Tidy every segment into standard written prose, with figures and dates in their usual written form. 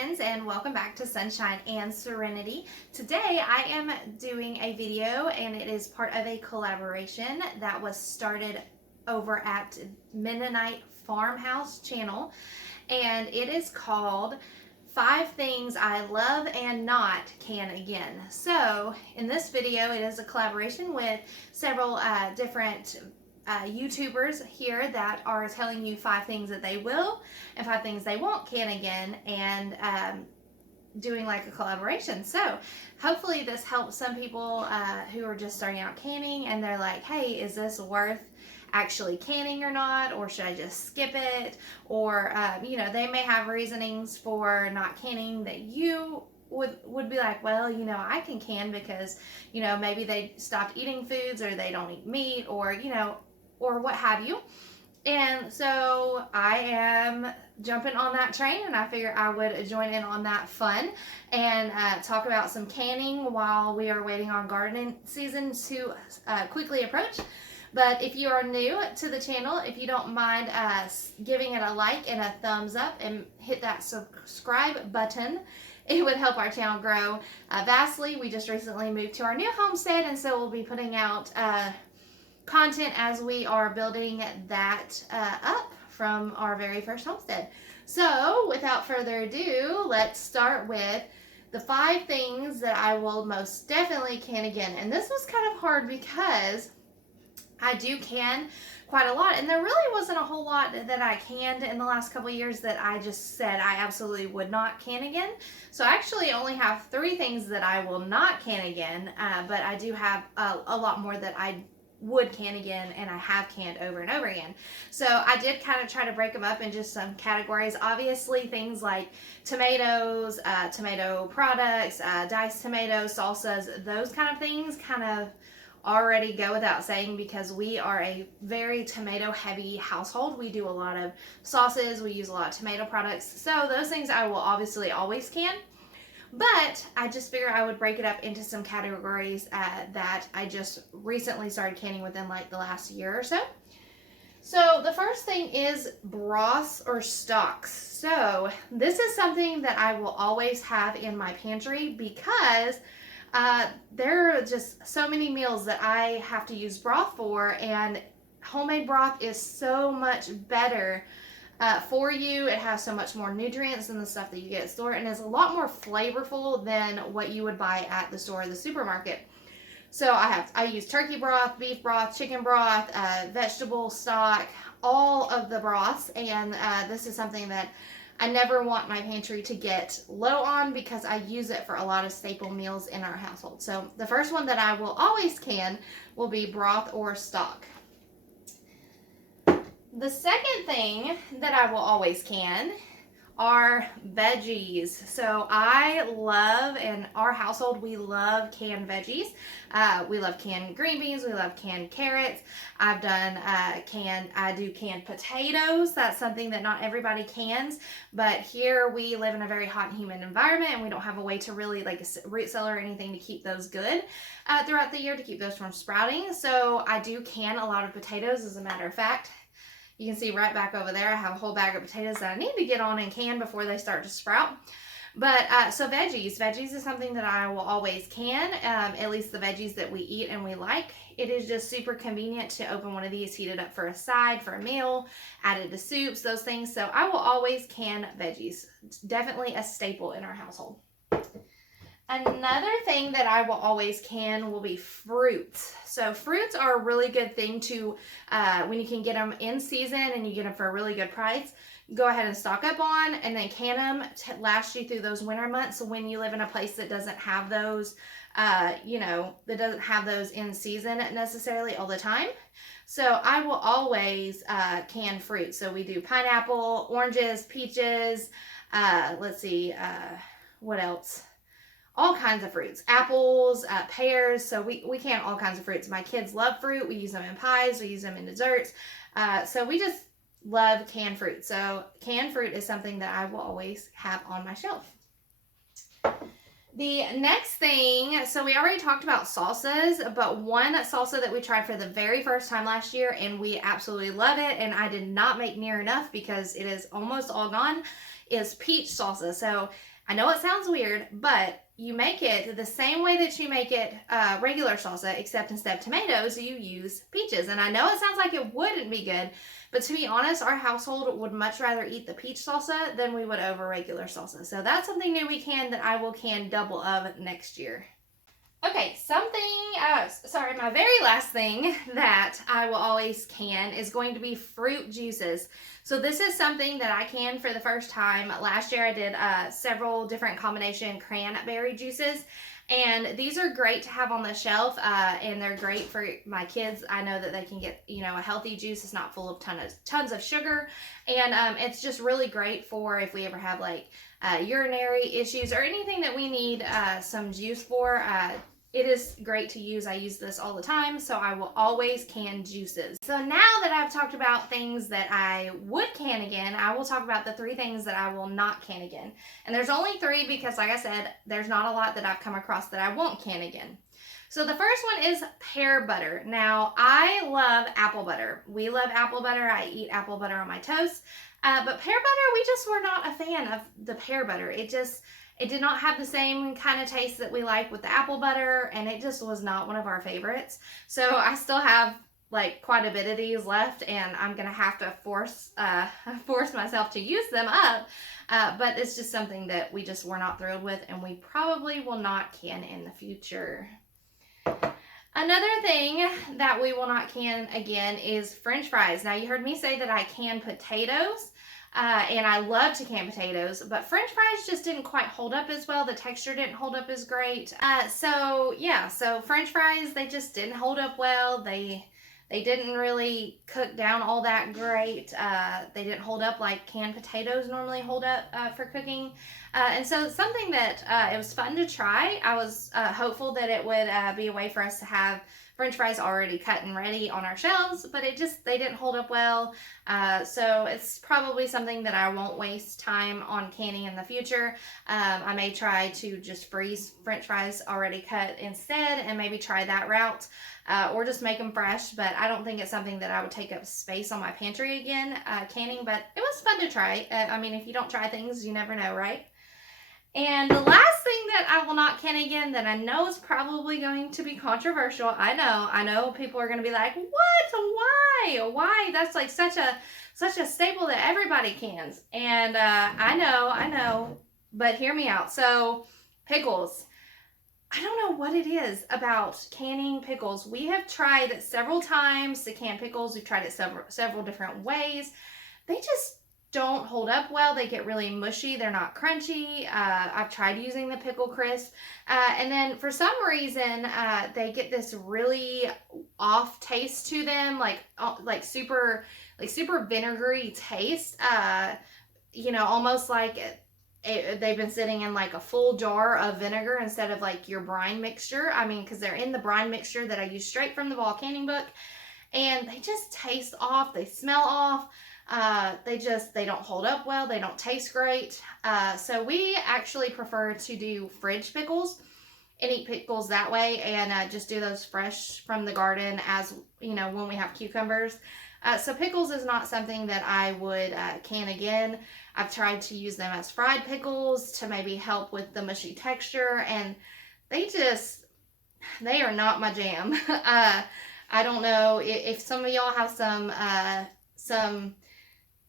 friends, and welcome back to Sunshine and Serenity. Today I am doing a video and it is part of a collaboration that was started over at Mennonite Farmhouse channel, and it is called 5 Things I Love and Not Can Again. So in this video it is a collaboration with several different YouTubers here that are telling you 5 things that they will and 5 things they won't can again, and doing like a collaboration. So hopefully this helps some people who are just starting out canning and they're like, hey, is this worth actually canning or not, or should I just skip it? Or you know, they may have reasonings for not canning that you would be like, well, you know, I can can because, you know, maybe they stopped eating foods or they don't eat meat, or, you know, or what have you. And so I am jumping on that train, and I figure I would join in on that fun and talk about some canning while we are waiting on gardening season to quickly approach. But if you are new to the channel, if you don't mind giving it a like and a thumbs up and hit that subscribe button, it would help our channel grow vastly. We just recently moved to our new homestead, and so we'll be putting out content as we are building that up from our very first homestead. So without further ado, let's start with the 5 things that I will most definitely can again. And this was kind of hard because I do can quite a lot, and there really wasn't a whole lot that I canned in the last couple of years that I just said I absolutely would not can again. So I actually only have 3 things that I will not can again, but I do have a lot more that I would can again, and I have canned over and over again. So I did kind of try to break them up in just some categories. Obviously things like tomatoes, tomato products, diced tomatoes, salsas, those kind of things kind of already go without saying because we are a very tomato heavy household. We do a lot of sauces, we use a lot of tomato products, so those things I will obviously always can. But I just figured I would break it up into some categories that I just recently started canning within like the last year or so. So the first thing is broths or stocks. So this is something that I will always have in my pantry because there are just so many meals that I have to use broth for, and homemade broth is so much better for you. It has so much more nutrients than the stuff that you get at the store, and it's a lot more flavorful than what you would buy at the store or the supermarket. So I use turkey broth, beef broth, chicken broth, vegetable stock, all of the broths, and this is something that I never want my pantry to get low on because I use it for a lot of staple meals in our household. So the first one that I will always can will be broth or stock. The second thing that I will always can are veggies. So I love, in our household, we love canned veggies. We love canned green beans. We love canned carrots. I've done I do canned potatoes. That's something that not everybody cans, but here we live in a very hot and humid environment, and we don't have a way to really like a root cellar or anything to keep those good throughout the year, to keep those from sprouting. So I do can a lot of potatoes. As a matter of fact, you can see right back over there, I have a whole bag of potatoes that I need to get on and can before they start to sprout. But so veggies is something that I will always can, at least the veggies that we eat and we like. It is just super convenient to open one of these, heat it up for a side, for a meal, add it to soups, those things. So I will always can veggies. It's definitely a staple in our household. Another thing that I will always can will be fruits. So fruits are a really good thing to, when you can get them in season and you get them for a really good price, go ahead and stock up on, and then can them to last you through those winter months. So when you live in a place that doesn't have those, you know, that doesn't have those in season necessarily all the time. So I will always can fruit. So we do pineapple, oranges, peaches, let's see, what else? All kinds of fruits, apples, pears. So we can all kinds of fruits. My kids love fruit. We use them in pies. We use them in desserts. So we just love canned fruit. So canned fruit is something that I will always have on my shelf. The next thing, so we already talked about salsas, but one salsa that we tried for the very first time last year and we absolutely love it, and I did not make near enough because it is almost all gone, is peach salsa. So I know it sounds weird, but you make it the same way that you make it regular salsa, except instead of tomatoes, you use peaches. And I know it sounds like it wouldn't be good, but to be honest, our household would much rather eat the peach salsa than we would over regular salsa. So that's something new we can that I will can double of next year. Okay, my very last thing that I will always can is going to be fruit juices. So this is something that I can for the first time. Last year I did several different combination cranberry juices. And these are great to have on the shelf, and they're great for my kids. I know that they can get, a healthy juice. It's not full of tons of sugar, and it's just really great for if we ever have like urinary issues or anything that we need some juice for. It is great to use. I use this all the time, so I will always can juices. So now that I've talked about things that I would can again, I will talk about the 3 things that I will not can again. And there's only 3 because, like I said, there's not a lot that I've come across that I won't can again. So the first one is pear butter. Now, I love apple butter. We love apple butter. I eat apple butter on my toast. But pear butter, we just were not a fan of the pear butter. It did not have the same kind of taste that we like with the apple butter, and it just was not one of our favorites. So I still have like quite a bit of these left, and I'm gonna have to force myself to use them up. But it's just something that we just were not thrilled with, and we probably will not can in the future. Another thing that we will not can again is French fries. Now, you heard me say that I can potatoes. And I love to can potatoes, but French fries just didn't quite hold up as well. The texture didn't hold up as great. So French fries, they just didn't hold up well. They didn't really cook down all that great. They didn't hold up like canned potatoes normally hold up for cooking. And so it's something that it was fun to try. I was hopeful that it would be a way for us to have French fries already cut and ready on our shelves, but they didn't hold up well. So it's probably something that I won't waste time on canning in the future. I may try to just freeze French fries already cut instead and maybe try that route, or just make them fresh, but I don't think it's something that I would take up space on my pantry again, canning, but it was fun to try. I mean, if you don't try things, you never know, right? And the last thing that I will not can again that I know is probably going to be controversial. I know people are going to be like, what? Why? That's like such a staple that everybody cans. And I know, but hear me out. So pickles. I don't know what it is about canning pickles. We have tried several times to can pickles. We've tried it several different ways. They just don't hold up well. They get really mushy. They're not crunchy. I've tried using the pickle crisp. And then for some reason, they get this really off taste to them, like super vinegary taste. Almost like they've been sitting in like a full jar of vinegar instead of like your brine mixture. I mean, because they're in the brine mixture that I use straight from the Ball Canning book. And they just taste off. They smell off. They don't hold up well. They don't taste great. So we actually prefer to do fridge pickles and eat pickles that way, and just do those fresh from the garden as, when we have cucumbers. So pickles is not something that I would can again. I've tried to use them as fried pickles to maybe help with the mushy texture, and they are not my jam. I don't know if some of y'all have some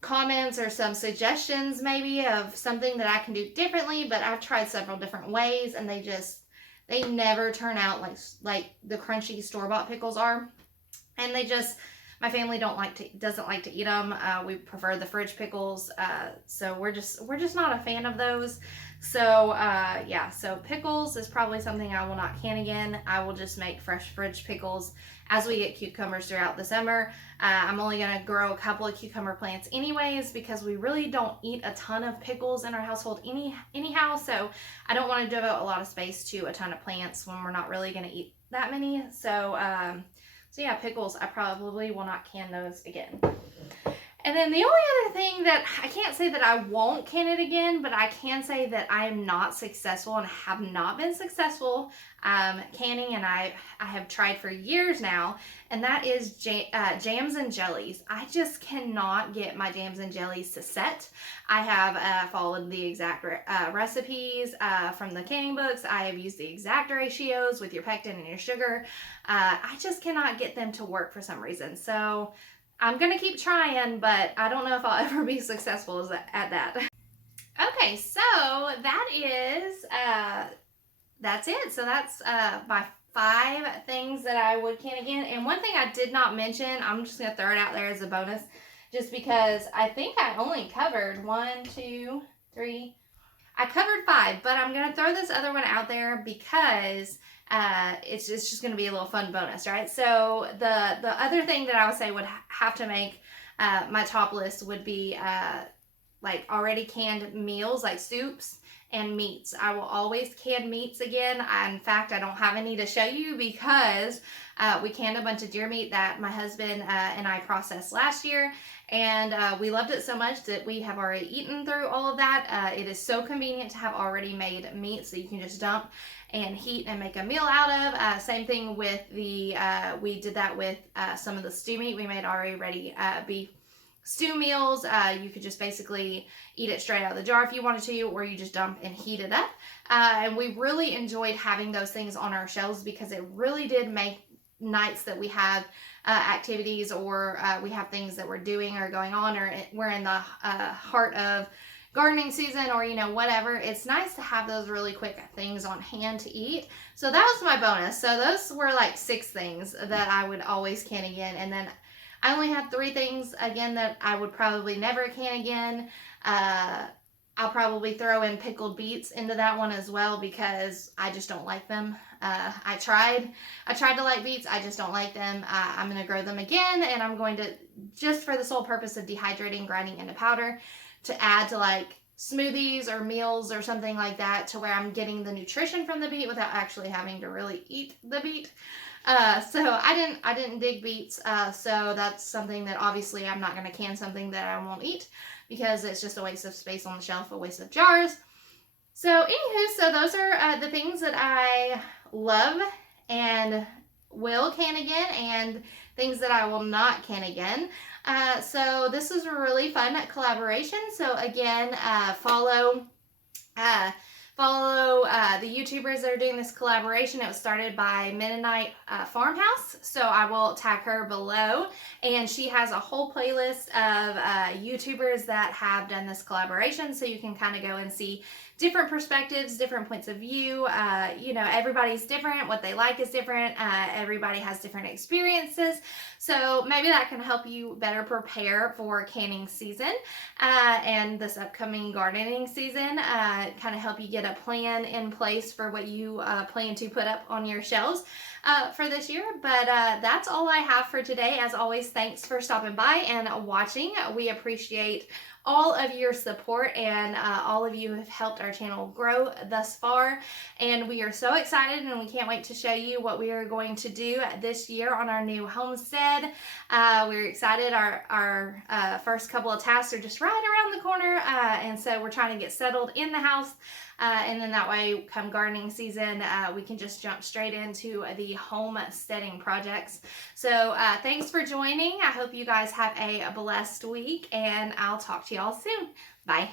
comments or some suggestions maybe of something that I can do differently, but I've tried several different ways, and they never turn out like the crunchy store-bought pickles are. And my family doesn't like to eat them. We prefer the fridge pickles, so we're just not a fan of those. So so pickles is probably something I will not can again. I will just make fresh fridge pickles as we get cucumbers throughout the summer. I'm only going to grow a couple of cucumber plants anyways, because we really don't eat a ton of pickles in our household anyhow, so I don't want to devote a lot of space to a ton of plants when we're not really going to eat that many. So yeah, pickles, I probably will not can those again. And then the only other thing that I can't say that I won't can it again, but I can say that I am not successful and have not been successful canning, and I have tried for years now, and that is jams and jellies. I just cannot get my jams and jellies to set. I have followed the exact recipes from the canning books. I have used the exact ratios with your pectin and your sugar. I just cannot get them to work for some reason. So I'm going to keep trying, but I don't know if I'll ever be successful at that. Okay, so that's it. So that's my 5 things that I would can again. And one thing I did not mention, I'm just going to throw it out there as a bonus, just because I think I only covered 1, 2, 3. I covered 5, but I'm going to throw this other one out there because it's just going to be a little fun bonus, right? So the other thing that I would say would have to make my top list would be like already canned meals, like soups and meats. I will always can meats again. In fact, I don't have any to show you because we canned a bunch of deer meat that my husband and I processed last year, and we loved it so much that we have already eaten through all of that. It is so convenient to have already made meat, so you can just dump and heat and make a meal out of. Same thing with the, we did that with some of the stew meat. We made already ready beef stew meals. You could just basically eat it straight out of the jar if you wanted to, or you just dump and heat it up. And we really enjoyed having those things on our shelves because it really did make nights that we have activities, or we have things that we're doing or going on, or we're in the heart of gardening season, or whatever. It's nice to have those really quick things on hand to eat. So that was my bonus. So those were like 6 things that I would always can again. And then I only have 3 things again that I would probably never can again. I'll probably throw in pickled beets into that one as well because I just don't like them. I tried to like beets. I just don't like them. I'm going to grow them again, and I'm going to, just for the sole purpose of dehydrating, grinding into powder to add to like smoothies or meals or something like that, to where I'm getting the nutrition from the beet without actually having to really eat the beet. So I didn't dig beets. So that's something that obviously I'm not going to can something that I won't eat because it's just a waste of space on the shelf, a waste of jars. So anywho, so those are the things that I love and will can again, and things that I will not can again. So this is a really fun collaboration. So again, follow the YouTubers that are doing this collaboration. It was started by Mennonite Farmhouse, so I will tag her below, and she has a whole playlist of YouTubers that have done this collaboration, so you can kind of go and see different perspectives, different points of view. Everybody's different. What they like is different. Everybody has different experiences. So maybe that can help you better prepare for canning season and this upcoming gardening season. Kind of help you get a plan in place for what you plan to put up on your shelves for this year. But that's all I have for today. As always, thanks for stopping by and watching. We appreciate all of your support, and all of you have helped our channel grow thus far, and we are so excited, and we can't wait to show you what we are going to do this year on our new homestead. We're excited. Our first couple of tasks are just right around the corner, and so we're trying to get settled in the house, and then that way come gardening season we can just jump straight into the homesteading projects. So thanks for joining. I hope you guys have a blessed week, and I'll talk to y'all soon. Bye.